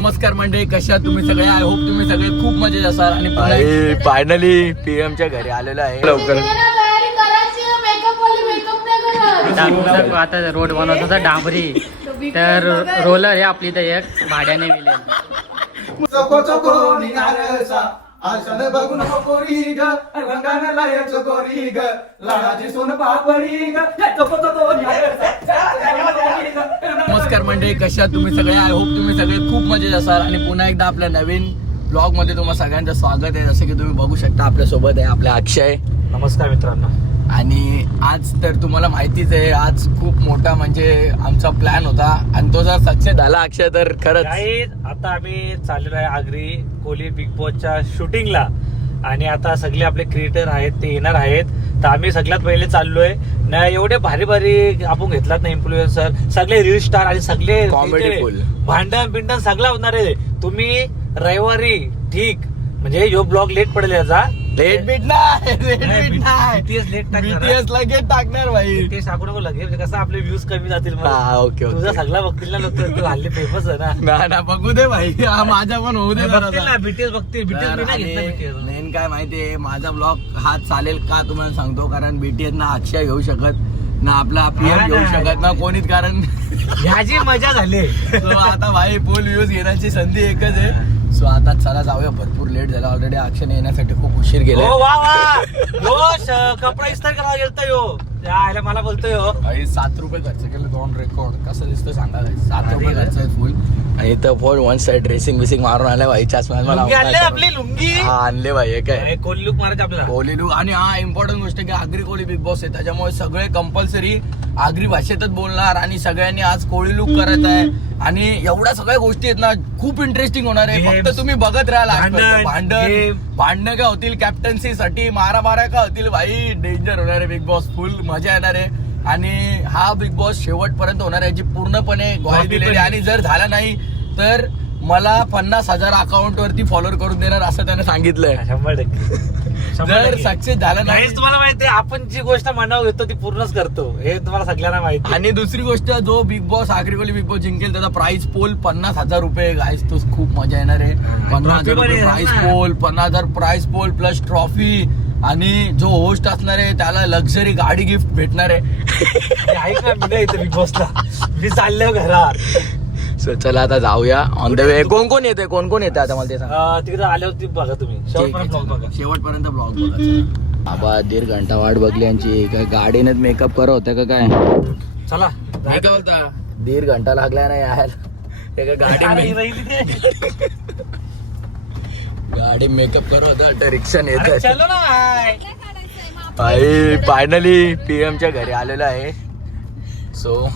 नमस्कार मंडळी कशा तुम्ही सगळे? आय होप तुम्ही सगळे खूप मजेत असाल आणि फायनली पीएम च्या घरी आलेलो आहे. लवकर. आता रोड बनवत होता डांबरी. तर रोलर हे आपली तर एक भाड्याने मिळेल. नमस्कार मंडळी कशा तुम्ही सगळे? आय होप तुम्ही सगळे खूप मजेत असाल. आणि पुन्हा एकदा आपल्या नवीन ब्लॉगमध्ये तुम्हाला सगळ्यांचं स्वागत आहे. जसं की तुम्ही बघू शकता आपल्यासोबत आहे आपल्या अक्षय. नमस्कार मित्रांनो. आणि आज तर तुम्हाला माहितीच आहे आज खूप मोठा म्हणजे आमचा प्लॅन होता. आणि तो जर सक्सेस झाला अक्षय तर खरंच. आता आम्ही चाललेलो आहे आगरी कोहली बिग बॉसच्या शूटिंगला आणि आता सगळे आपले क्रिएटर आहेत ते येणार आहेत. तर आम्ही सगळ्यात पहिले चाललोय. ना एवढे भारी भारी आपण घेतलात ना इन्फ्लुएन्सर सगळे रील स्टार आणि सगळे. भांडण बिंडण सगळं होणार आहे. तुम्ही रविवारी ठीक. म्हणजे यो ब्लॉग लेट पडेल याचा लेट बीट नाही लेट बीट नाही. BTS late टाकणार. BTS लगेच टाकणार भाई. ते सांगू नको लगेच कसं आपले व्ह्यूज कमी जातील मग. हा, ओके, ओके. तुझा सगळा बघतील ना लोक तू हल्ली फेमस आहे ना. ना ना बघू दे भाई. हा माझा पण होऊ दे बघतील ना बीटीएस बघतील. बीटीएस मी नाही घेतला बीटीएस मेन काय माहितीये माझा ब्लॉग हा चालेल का तुम्हाला सांगतो कारण बीटीएस ना अक्षय घेऊ शकत ना आपला पीएम हा घेऊ. शकत ना कोणीच कारण ह्याची मजा झाली. So आता भाई फुल व्ह्यूज घेण्याची संधी एकच आहे. सो आता चला जाऊया भरपूर लेट झाला ऑलरेडी अक्षय येण्यासाठी खूप उशीर गेला हो कपडा इस्त्री करायला गेलता यो. मला बोलतोय हो सात रुपये खर्च केले दोन रेकॉर्ड कसं दिसतं सांगा. सात रुपये. खर्च आहे फुल आणि इथं फॉर वन साइड ड्रेसिंग बिसिंग मारून आलाय भाई चष्मा मला आपली लुंगी? हा आणले भाई काय कोणी लुक मारायचे आपल्याला. कोहली लुक. आणि हा इम्पॉर्टंट गोष्ट की आगरी कोहली बिग बॉस आहे. त्याच्यामुळे सगळे कंपल्सरी आगरी भाषेतच बोलणार आणि सगळ्यांनी आज कोहली लुक करत आहे आणि एवढ्या सगळ्या गोष्टी आहेत ना खूप इंटरेस्टिंग होणार आहे Games. फक्त तुम्ही बघत राहाल. भांडण, भांडण game. भांडणं का होतील कॅप्टन्सी साठी मारा मारा का होतील भाई डेंजर होणार आहे बिग बॉस फुल मजा येणार आहे आणि हा बिग बॉस शेवटपर्यंत होणार आहे याची पूर्णपणे ग्वाही दिलेली आहे. आणि जर झाला नाही तर मला पन्नास हजार अकाउंट वरती फॉलोअर करून देणार असं त्याने सांगितलंय. शंभर टक्के. शंभर जर. सक्सेस झाला नाही तुम्हाला माहिती आहे आपण जी गोष्ट मनावर घेतो ती पूर्णच करतो. हे तुम्हाला सगळ्यांना माहिती. आणि दुसरी गोष्ट जो Bigg Boss Agri Kohli Bigg Boss जिंकेल त्याचा प्राइस पोल पन्नास हजार रुपये गायस तो खूप मजा येणार आहे. पन्नास हजार प्राइस. पोल पन्नास हजार प्राइस पोल प्लस ट्रॉफी आणि जो होस्ट असणार आहे त्याला लक्झरी गाडी गिफ्ट भेटणार आहे. ऐक ना मी नाही बिग बॉसला मी चाललोय घरात. So, चला आता जाऊया. ऑन द वे कोण कोण येते कोण कोण येते आता मला ते सांग. अं, तिकडे आल्यावरती बघा तुम्ही. शेवटपर्यंत बघा. शेवटपर्यंत ब्लॉग बघा चला. बाबा दीड घंटा वाट बघली यांची. काय गाडीनेच मेकअप करत होत्या का काय? चला. काय काय बोलता? दीड घंटा लागलाय ना यार. एका गाडी. गाडी मेकअप करत होता तर रिक्षा हाय. भाई फायनली पीएम च्या घरी आलेलो आहे. सो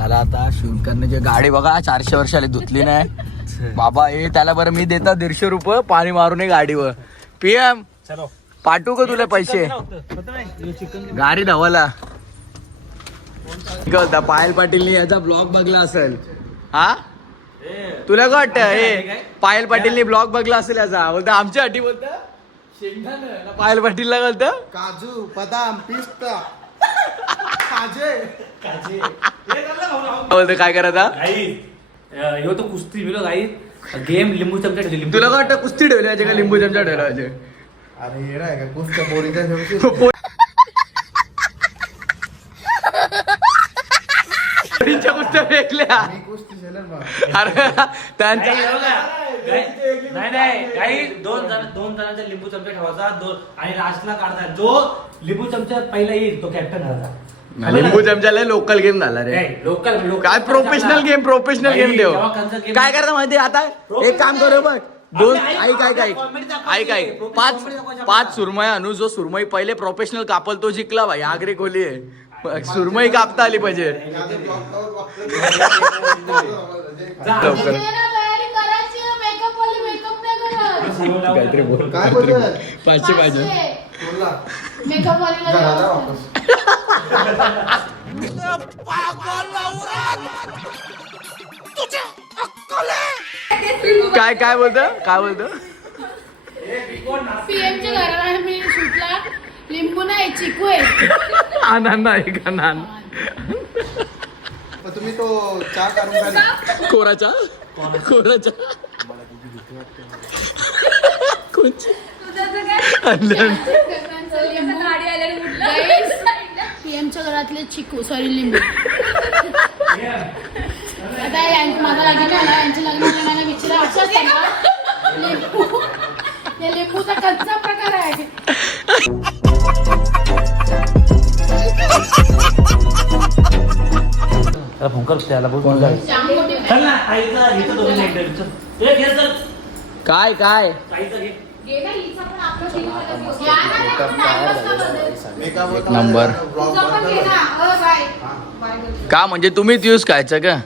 चला आता. शूट करण्याची गाडी बघा चारशे वर्षाला धुतली नाही. बाबा ए त्याला बरं मी देता दीडशे रुपये पाणी मारून ये गाडीवर. पीएम चलो. पाठवू का तुला पैसे? हे गाडी धावाला. होता पायल पाटीलनी याचा ब्लॉग बघला असेल. हा? तुला काय वाटतं? हे पायल पाटीलनी ब्लॉग बघला असेल याचा. बोलता आमच्या अटी बोलत. पायल पाटीलला बोलतं. काजू बदाम पिस्ता. काजे बोलतो काय करायचा ह्यो तो कुस्ती बिलो गाई. गेम लिंबू चमचा ठेवली लिंबू तुला काय वाटतं कुस्ती ठेवली याचे का लिंबू चमचा ठेवला अरे का? कुस्त्या पोरीच्या पोरींच्या कुस्त्या फेकल्या. अरे त्यांच्या नाही नाही. काही दोन जण दोन जणांचा लिंबू चमचा ठेवायचा. दोन आणि लास्टला काढता जो लिंबू चमचा पहिला येईल तो कॅप्टन झाला लिंबू चमचाला लोकल गेम झाला रे. लोकल काय प्रोफेशनल गेम प्रोफेशनल गेम देव काय करता माहिती आता एक काम करू बघ. दोन ऐक ऐक ऐक. ऐक ऐक. पाच पाच सुरमई आणू जो सुरमई पहिले प्रोफेशनल कापल तो जिंकला भाई. आगरी खोली आहे. सुरमई कापता आली पाहिजे. पाचशे. पाहिजे. काय काय बोलतं? काय बोलतं? PM च्या घराला मी शूटला लिंबू नाही चिकू आहे. आनंद आहे का नान मग तुम्ही तो चहा काढून कोणाच्या कोणची? पीएमच्या घरातले चिकू सॉरी लिंबू आता यां- माझं लग्न झालं यांचे लग्न झाल्याने विचारा असं असतं का? लिंबू या लिंबूचा कच्चा प्रकार आहे त्याला फोन कर त्याला बोल जाम मोठी चल ना आईचा इथं दोन मिनिटं चल. ए, घे चल. काय काय आईचं घे. घे ना, हिचा पण आपला video मध्ये post. या ना, ना, time वाजता बंद. एक नंबर. का म्हणजे तुम्हीच यूज खायचं का?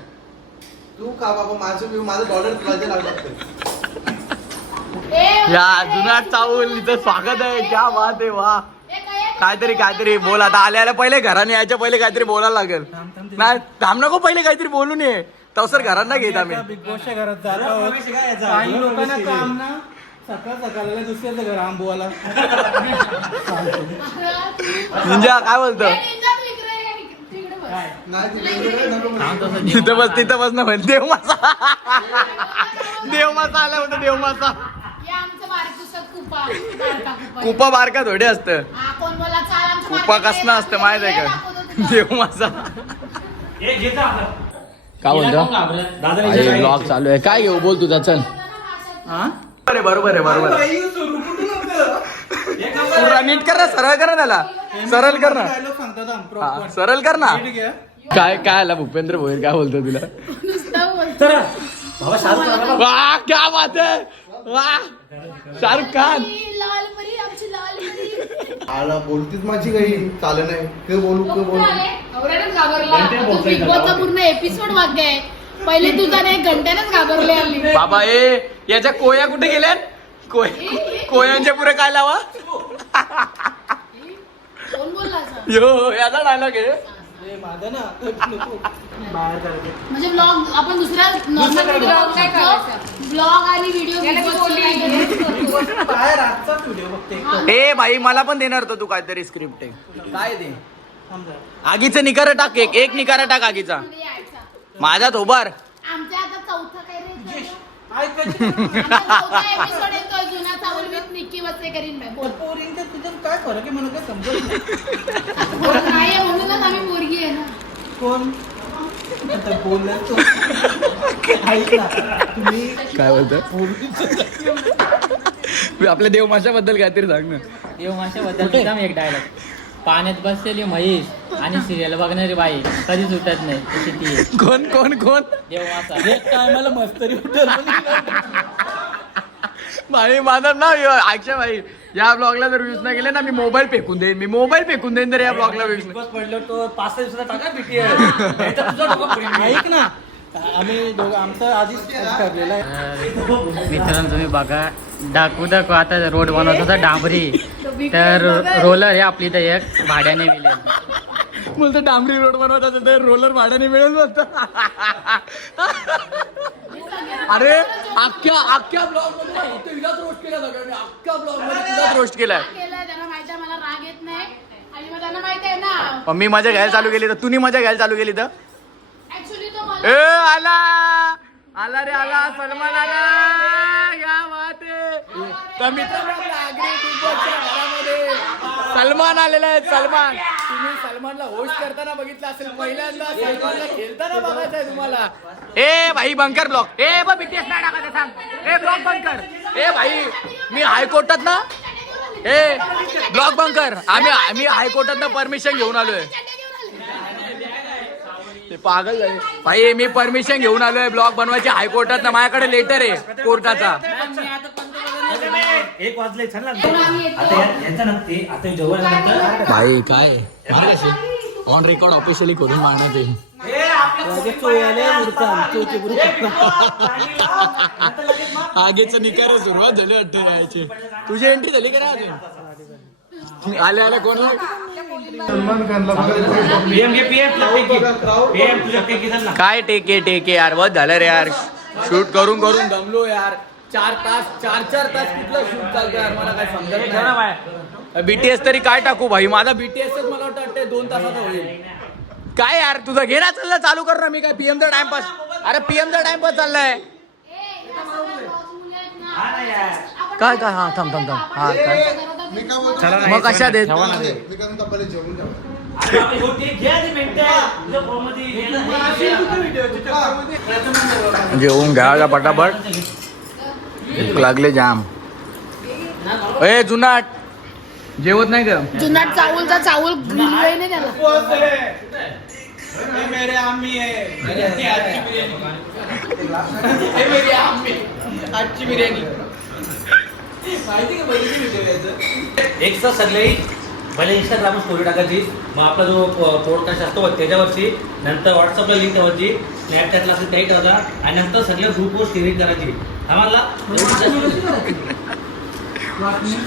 तू खा बाबा माझं मी माझं डॉलर तुला लागतात ए, या जुनाट चावल इथं स्वागत आहे. क्या बात आहे वा? काहीतरी काहीतरी बोल. आता आल्या पहिले घराने यायच्या पहिले काहीतरी बोलायला लागेल. नाही थांब नको पहिले काहीतरी बोलून ये. तवसर घरात नाही घेत आम्ही. बिग बॉसच्या घरात जात. आहोत काही लोकांना काम ना सकाळ सकाळला दुसऱ्याचं घर आंबोला निंजा काय बोलतो. तिथं बस तिथं बस ना म्हण देव मासा देव मासा आला होता देव मासा हे कुपा. बारका थोडे असतं. हा, कोण बोला चाल आमचं कुपा कसनं हे असतं माहीत आहे हे का. देव मासा. काय विचार ब्लॉग चालू आहे. काय घेऊ? बोल तुझा चल. बरोबर आहे बरोबर आहे. बरोबर आहे. पुरा नीट कर ना सरळ कर ना त्याला. सरळ कर ना. हा. सरळ कर ना. काय काय आला भूपेंद्र भोईर? काय बोलतो तुला. चला. वाह क्या बात है. वाह शाहरुख खान. लाल परी आमची लाल परी. आला बोलतीच माझी काही? चालत नाही. काय बोलू बोलू? घाबरला. बॉसचा पूर्ण एपिसोड वाक्य आहे पहिले तू त्याने एक घंट्यानंच घाबरले आली. बाबा ए याच्या कोया कुठे गेल्या कोय कोयांच्या पुढे काय लावा? कोण बोलला असं? यो याचा डायलॉग आहे. ए, माझं ना नको. बाहेर जायचं. म्हणजे ब्लॉग आपण दुसऱ्या नॉर्मल ब्लॉग काय करायचं? ब्लॉग आणि व्हिडिओ बाहेर आजचाच व्हिडिओ बघते ए भाई मला पण देणार होतं तू काहीतरी स्क्रिप्ट आहे. काय ते समजा आगीचं निकारा टाक एक. एक निकारा टाक आगीचा. माझा थोबार आमच्या आता चौथा काय रे ऐकायचं आमचा चौथा एपिसोड येतोय जुना चावल विथ निक्की वच्चे करीन बाय बोल. तुझं काय फरक आहे? मला काय समजत नाही. बोल नाही आहे म्हणूनच आम्ही मुलगी आहे ना. कोण? आता बोलला तो. ऐक ना तुम्ही काय बोलतो आपल्या देवमाशाबद्दल काहीतरी सांग ना देव माशाबद्दल एकदम एक डायलॉग पाण्यात बसलेली म्हैस आणि सिरियल बघणारी बाई कधी सुटत नाही तशी ती आहे. कोण कोण कोण? देव मासा एक टायमाला मस्तरी उठल भाई माझं ना ऐकशा भाई या ब्लॉगला जर व्ह्यूज नाही गेले ना मी मोबाईल फेकून देईन. मी मोबाईल फेकून देईन तर या ब्लॉगला व्ह्यूज बॉस पडलो तो पाच सहा दिवसाचा टाका तुझं डोकं. ऐक ना आम्ही दोघं आमचं आधीच ठरलेलं आहे. तर मित्रांनो तुम्ही बघा. दाखवू दाखवू. आता रोड बनवत होता डांबरी. तर रोलर हे आपली तर एक. भाड्याने मिळेल. बोलतो डांबरी रोड बनवत असेल तर रोलर भाड्याने मिळेल बोलतो अरे अख्ख्या अख्ख्या ब्लॉगमध्ये रोस्ट केला सगळ्यांनी. अख्ख्या ब्लॉगमध्ये रोस्ट केलाय. केलंय. त्यांना माहिती आहे मला राग येत नाही. आणि मग त्यांना माहिती आहे ना. मग मी मजा घ्यायला चालू केली तर तुम्ही मजा घ्यायला चालू केली तर? ए आला! आला रे आला सलमान आला! या वाटे! आहे तर मित्रांनो आगरी Big घरामध्ये सलमान आलेला आहे सलमान. तुम्ही सलमानला होस्ट करताना बघितलं असेल पहिल्यांदा सलमानला खेळताना बघायचं आहे तुम्हाला. ए भाई बंकर ब्लॉक ए बघ बीटीएस नाही टाकायचं सांग ए ब्लॉक बंकर ए भाई मी हायकोर्टात ना ए ब्लॉक बंकर आम्ही आम्ही हायकोर्टात ना परमिशन घेऊन आलोय. ते पागल झाले भाई मी परमिशन घेऊन आलोय. ब्लॉग बनवायची हायकोर्टात ना माझ्याकडे लेटर आहे कोर्टाचा. एक वाजले आता यांचं ना ते आता हे भाई काय? ऑन रेकॉर्ड ऑफिशियली करून मागणार ते. आगीचं निकार सुरुवात झाली वाटतं यायची. तुझी एंट्री झाली का अजून? आले आले कोण? काय टेके टेके यार बस झालं रे यार. शूट करून करून. जमलो यार. चार तास चार चार तास कुठलं शूट चालतो यार मला काय समजा बीटीएस तरी काय टाकू भाई? माझा बीटीएस मला वाटतं दोन तासात होईल. काय यार तुझं घे ना चाललं चालू कर ना. मी काय पीएमचा टाइमपास अरे पीएमचा टाइमपास चाललाय. काय काय हा थांब थांब थांब. हा मी काय बोलतो? मग कशा देत मी काय म्हणतो पहिले जेवून जेवून घ्या का पटापट. भूक लागले जाम. ए जुनाट. जेवत नाही का? जुनाट चावलचा चावल ग्रिललाय नाही त्याला. आजची बिर्याणी हे मेरी आम्ही आजची बिर्याणी माहिती का पहिली व्हिडिओ यायचं एक तर सगळे भले इंस्टाग्राम स्टोरी टाकायची मग आपला जो पॉडकास्ट असतो त्याच्यावरची नंतर व्हॉट्सअपला लिंक ठेवायची स्नॅपचॅटला असेल त्याही करायचा आणि नंतर सगळ्या ग्रुपवर शेअरिंग करायची. आम्हाला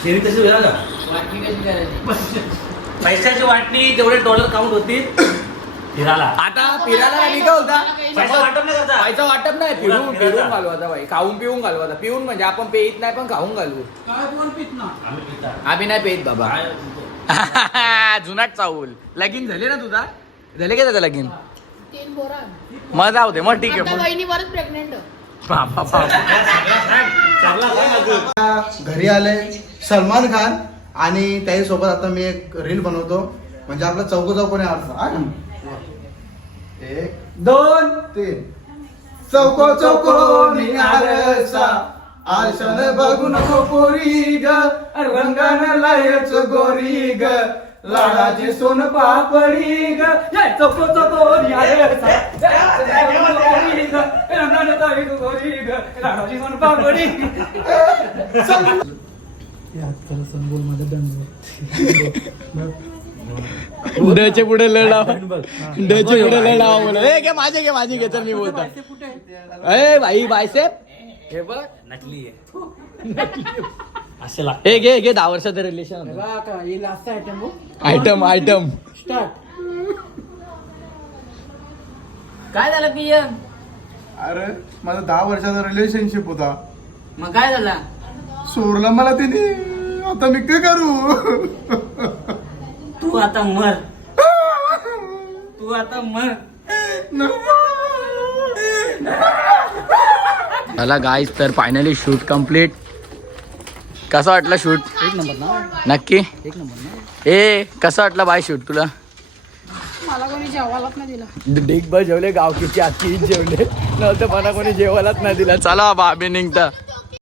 शेअरिंग तशी वेळा का वाटणी कशी करायची. पैशाची वाटणी जेवढे डॉलर काउंट होतील फिराला आता फिरायला नाही होता. पैसा वाटप नाही करता. पैसा वाटप नाही. पिऊन पिऊन घालवायचा बाई खाऊन पिऊन घालवायचा पिऊन म्हणजे आपण पेत नाही पण खाऊन घालू. काय कोण पित ना आम्ही पिता. आम्ही नाही पेत बाबा. काय जुनाट चावल. लगीन झाले ना तुझा? झाले का त्याचं लगीन? तीन बोरा मग जाऊ दे. मग ठीक आहे. आता मग बहिणी परत प्रेग्नेंट बाबा बाबा. चांगला सांग अजून. घरी आले सलमान खान आणि त्याच्यासोबत आता मी एक रील बनवतो. म्हणजे आपला चौक चौकोने अर्थ एक दोन तीन. चौको चौकोनी आरसा आरशाने बघू नको पोरी ग. रंगाने लायच गोरी ग. लाडाची सोन पापडी ग. चौको पोरी ग, रंगाने लायच गोरी ग. लाडाची सोन पापडी डचे पुढे लढा. डचे पुढे लढा बोल. ए घे माझे घे माझे घे तर मी बोलतो. ए भाई बायसेप. हे बघ. नकली आहे. असे लागतं घे घे दहा वर्षाचं रिलेशन बघा का हे last item item item start काय झालं पियम अरे माझा दहा वर्षाचा रिलेशनशिप होता. मग काय झाला? सोरला मला तिने. आता मी काय करू? तू आता मर. तू आता मर. चला गाईज तर फायनली शूट कंप्लीट कसं वाटलं शूट एक नंबर ना? नक्की? एक नंबर ना? ए कसं वाटलं बाय शूट तुला? मला कोणी जेवायलाच नाही दिला. डिगभर जेवले गावकीची आजची जेवले. नव्हतं मला कोणी जेवायलाच नाही दिला. चला बा आम्ही निघता.